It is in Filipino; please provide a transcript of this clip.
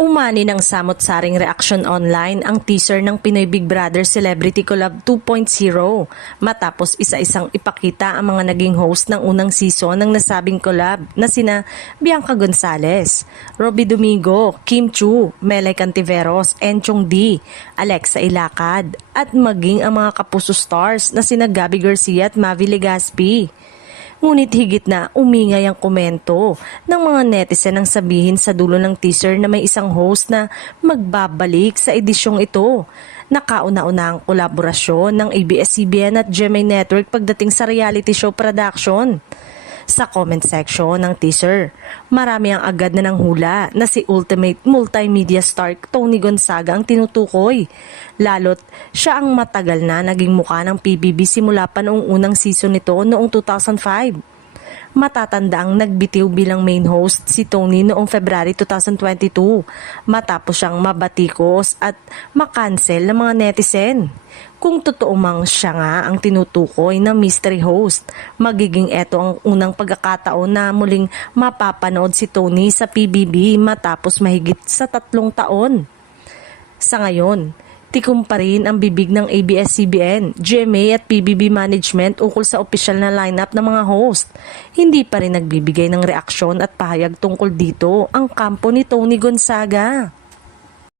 Umani ng samot-saring reaksyon online ang teaser ng Pinoy Big Brother Celebrity Collab 2.0 matapos isa-isang ipakita ang mga naging host ng unang season ng nasabing collab na sina Bianca Gonzalez, Robbie Domingo, Kim Chu, Melay Cantiveros, Enchong D, Alexa Ilacad at maging ang mga kapuso stars na sina Gabby Garcia at Mavi Legaspi. Ngunit higit na umingay ang komento ng mga netizen ang sabihin sa dulo ng teaser na may isang host na magbabalik sa edisyong ito. Nakauna-una ang kolaborasyon ng ABS-CBN at GMA Network pagdating sa reality show production. Sa comment section ng teaser, marami ang agad na nanghula na si ultimate multimedia star Tony Gonzaga ang tinutukoy. Lalo't siya ang matagal na naging mukha ng PBB simula pa noong unang season nito noong 2005. Matatanda ang nagbitiw bilang main host si Tony noong February 2022 matapos siyang mabatikos at makancel ng mga netizen. Kung totoo mang siya nga ang tinutukoy na mystery host, magiging eto ang unang pagkakataon na muling mapapanood si Tony sa PBB matapos mahigit sa 3 taon. Sa ngayon, tikom pa rin ang bibig ng ABS-CBN, GMA at PBB management ukol sa opisyal na lineup ng mga host. Hindi pa rin nagbibigay ng reaksyon at pahayag tungkol dito ang kampo ni Tony Gonzaga.